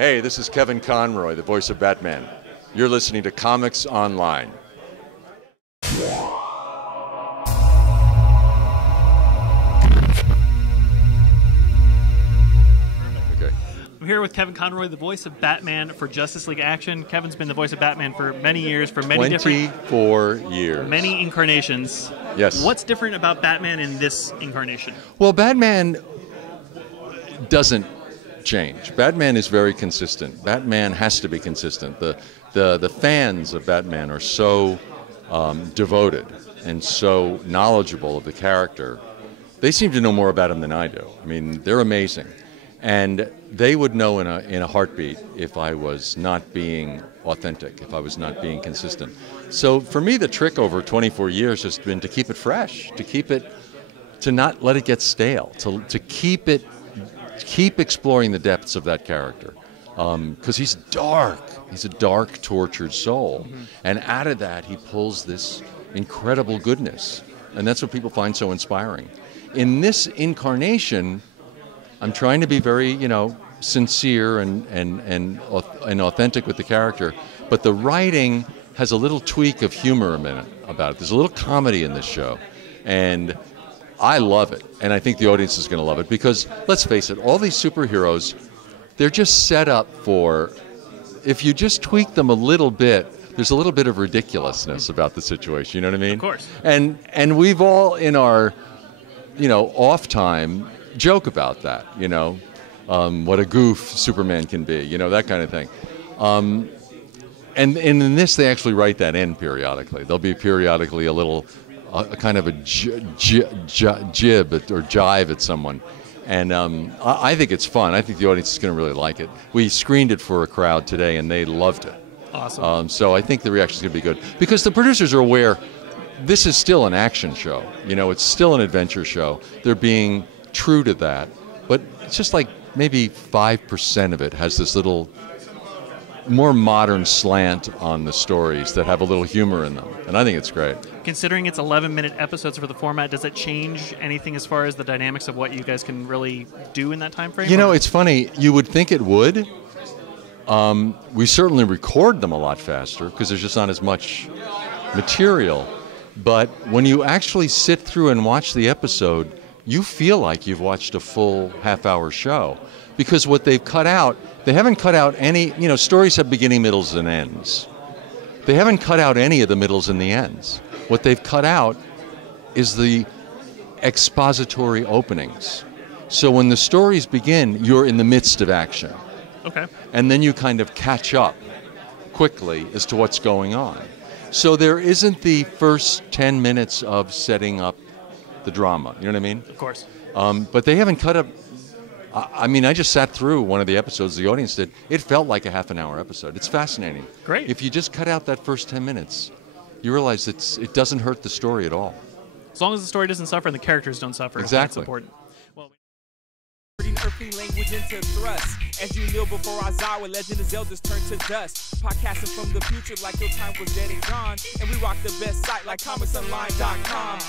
Hey, this is Kevin Conroy, the voice of Batman. You're listening to Comics Online. I'm here with Kevin Conroy, the voice of Batman for Justice League Action. Kevin's been the voice of Batman for many years, for many 24 years. Many incarnations. Yes. What's different about Batman in this incarnation? Well, Batman doesn't change. Batman is very consistent. Batman has to be consistent. The fans of Batman are so devoted and so knowledgeable of the character. They seem to know more about him than I do. I mean, they're amazing. And they would know in a heartbeat if I was not being authentic, if I was not being consistent. So for me, the trick over 24 years has been to keep it fresh, to not let it get stale, to keep exploring the depths of that character. Because he's dark. He's a dark, tortured soul. Mm-hmm. And out of that, he pulls this incredible goodness. And that's what people find so inspiring. In this incarnation, I'm trying to be very, sincere and authentic with the character, but the writing has a little tweak of humor about it. There's a little comedy in this show, and I love it, and I think the audience is going to love it because, let's face it, all these superheroes, they're just set up for, if you just tweak them a little bit, there's a little bit of ridiculousness about the situation, you know what I mean? Of course. And we've all, in our, off time, joke about that, what a goof Superman can be, that kind of thing. And in this, they actually write that in periodically. There'll be periodically a little, kind of a jib or jive at someone. And I think it's fun. I think the audience is going to really like it. We screened it for a crowd today, and they loved it. Awesome. So I think the reaction is going to be good. Because the producers are aware this is still an action show. It's still an adventure show. They're being true to that, but it's just like maybe 5% of it has this little more modern slant on the stories that have a little humor in them, and I think it's great. Considering it's 11-minute episodes for the format, does it change anything as far as the dynamics of what you guys can really do in that time frame? It's funny. You would think it would. We certainly record them a lot faster because there's just not as much material, but when you actually sit through and watch the episode, you feel like you've watched a full half-hour show because what they've cut out, they haven't cut out any, stories have beginning, middles, and ends. They haven't cut out any of the middles and the ends. What they've cut out is the expository openings. So when the stories begin, you're in the midst of action. Okay. And then you kind of catch up quickly as to what's going on. So there isn't the first 10 minutes of setting up the drama, you know what I mean? Of course. But they haven't cut up. I just sat through one of the episodes the audience did. It felt like a half-an-hour episode. It's fascinating. Great. If you just cut out that first 10 minutes, you realize it doesn't hurt the story at all. As long as the story doesn't suffer and the characters don't suffer, exactly. That's important. Well, earthly language into thrust. As you kneel before Isaiah, legend is elders turn to dust. Podcasting from the future like your time was dead and gone. And we rock the best site like comicsonline.com.